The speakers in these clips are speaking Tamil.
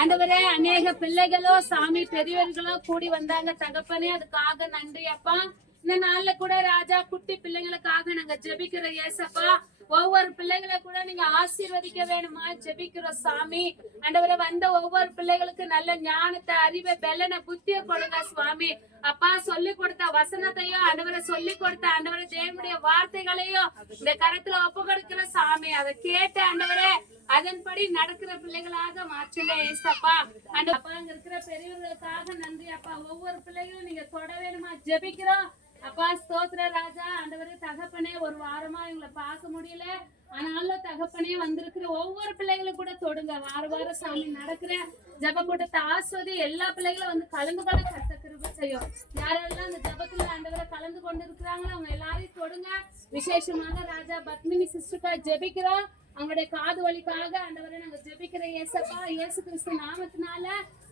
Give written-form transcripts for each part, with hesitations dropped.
ஆண்டவரே, அநேக பிள்ளைகளோ சாமி பெரியவர்களோ கூடி வந்தாங்க தகப்பனே, அதுக்காக நன்றி அப்பா. இந்த நாள்ல கூட ராஜா குட்டி பிள்ளைங்களுக்காக நாங்க ஜெபிக்கிறோம் ஏசப்பா. ஒவ்வொரு பிள்ளைகளை கூட நீங்க ஆசீர்வதிக்க வேணுமா ஜெபிக்கிறோம் சாமி. ஆண்டவரை வந்த ஒவ்வொரு பிள்ளைகளுக்கு நல்ல ஞானத்தை, அறிவை, பெலனை, புத்திய கொடுங்க சுவாமி. அப்பா சொல்லி கொடுத்த வசனத்தையும் ஆண்டவரை சொல்லி கொடுத்த ஆண்டவரை தேவனுடைய வார்த்தைகளையும் இந்த கரத்துல ஒப்பு கொடுக்கிற சாமி. அதை கேட்டு ஆண்டவரே அதன்படி நடக்கிற பிள்ளைகளாக மாற்றுங்க ஏசப்பா. அப்பா அங்க இருக்கிற பெரியவர்களுக்காக நன்றி அப்பா. ஒவ்வொரு பிள்ளைகளும் நீங்க தொட வேணுமா ஜெபிக்கிறோம் அப்பா. ஸ்தோத்திர ராஜா. ஆண்டவரே தகப்பனே, ஒரு வாரமா இவங்களை பார்க்க முடியல, ஆனாலும் தகப்பனே வந்திருக்கிற ஒவ்வொரு பிள்ளைகளும் கூட தொடுங்க. வாரம் சாமி நடக்கிற ஜப கூட்டத்தை ஆஸ்வதி. எல்லா பிள்ளைகளும் வந்து கலந்து கொள்ள கத்த கிருபை செய்யும். யாரெல்லாம் அந்த ஜபத்துல ஆண்டவரை கலந்து கொண்டு இருக்கிறாங்களோ அவங்க எல்லாரையும் தொடுங்க. விசேஷமாக ராஜா பத்மினி சிஸ்டருக்கா ஜெபிக்கிறோம். அவங்களுடைய காது வலிக்காக ஆண்டவரை நாங்க ஜெபிக்கிற ஏசப்பா. இயேசு கிறிஸ்து நாமத்தினால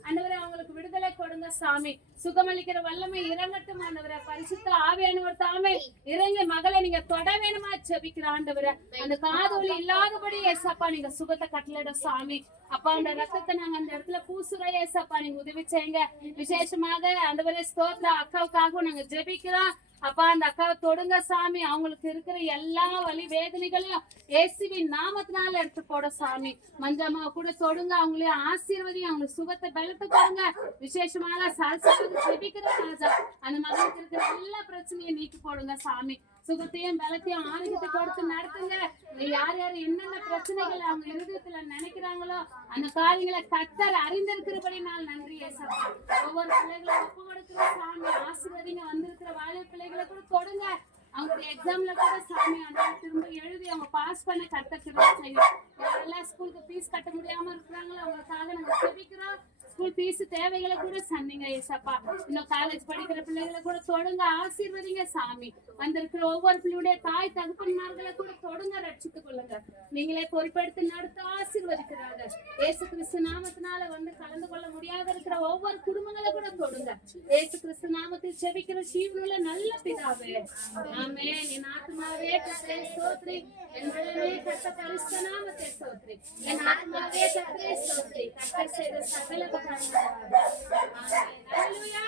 ஆண்டவரை அவங்களுக்கு விடுதலை கொடுங்க சாமி. சுகமளிக்கிற வல்லமை இறங்கட்டும் ஆண்டவரை. பரிசுத்த ஆவியானவர் தாமே இறங்கி மகளை நீங்க தொட வேணுமா ஜெபிக்கிற ஆண்டவரை. அந்த காது வலி இல்லாதபடி ஏசப்பா நீங்க சுகத்தை கட்டளையிட சாமி. அப்பா அந்த ரத்தத்தை நாங்க அந்த இடத்துல பூசுற ஏசப்பா நீங்க உதவி செய்யுங்க. விசேஷமாக ஆண்டவரே ஸ்தோத்திர அக்காவுக்காகவும் நாங்க ஜெபிக்கிறோம் அப்பா. அந்த அக்காவை தொடுங்க சாமி. அவங்களுக்கு இருக்கிற எல்லா வலி வேதனைகளையும் இயேசுவின் நாமத்தினால எடுத்து போட சாமி. மஞ்சம்மா கூட தொடுங்க. அவங்களையும் ஆசீர்வதியும். அவங்களுக்கு சுகத்தை பலத்தை கொடுங்க. விசேஷமாக சரஸ்வதி ஜெபிக்கிற ராஜா அந்த மகளுக்கு இருக்கிற எல்லா பிரச்சனையும் நீக்கி போடுங்க சாமி. சுகத்தையும் பலத்தையும் ஆரோக்கியத்தை கொடுத்து நடத்துங்க. யார் யார் என்னென்ன பிரச்சனைகள் அவங்க இருதயத்துல நினைக்கிறாங்களோ அந்த காரியங்களை கர்த்தர் அறிந்திருக்கிறபடி நாள் நன்றி ஏசப்பா. ஒவ்வொரு பிள்ளைகளும் ஒப்பு கொடுக்கிற சாமி. ஆசீர்வதிங்க. வந்திருக்கிற வாழை பிள்ளைகளை கூட கொடுங்க. அவங்களுடைய எக்ஸாம்ல கூட சாமி திரும்ப எழுதி அவங்க பாஸ் பண்ண கர்த்தர் கிருபை செய்யும். யாரெல்லாம் ஸ்கூலுக்கு ஃபீஸ் கட்ட முடியாம இருக்கிறாங்களோ அவங்களுக்காக நாங்க ஜெபிக்கிறோம். ஸ்கூல் ஃபீஸ் தேவைகளை கூட சொன்னீங்க ஏசப்பா. இன்னும் காலேஜ் படிக்கிற பிள்ளைகளை கூட தொடுங்க. ஆசீர்வதிங்க சாமி. வந்திருக்கிற ஒவ்வொரு பிள்ளையுடைய தாய் தகப்பன்மார்களை கூட தொடுங்க. ரட்சித்துக் கொள்ளுங்க. நீங்களே பொறுப்பெடுத்து நடத்த ஆசீர்வதிக்கிறாங்க. இயேசு கிறிஸ்து நாமத்தினால வந்து கலந்து கொள்ள முடியாத இருக்கிற ஒவ்வொரு குடும்பங்களை கூட தொடுங்க. இயேசு கிறிஸ்து நாமத்தில் செபிக்கிற ஜீவனுள்ள நல்ல பிதாவே ஆமென். என் ஆத்மாவே கர்த்தரை ஸ்தோத்திரி. என் உள்ளமே கர்த்தர் பரிசுத்த நாமத்தை ஸ்தோத்திரி. என் ஆத்மாவே கர்த்தரை ஸ்தோத்திரி. கர்த்தர் செய்த சகல உபகாரங்களுக்காக ஆமென். ஹல்லேலூயா.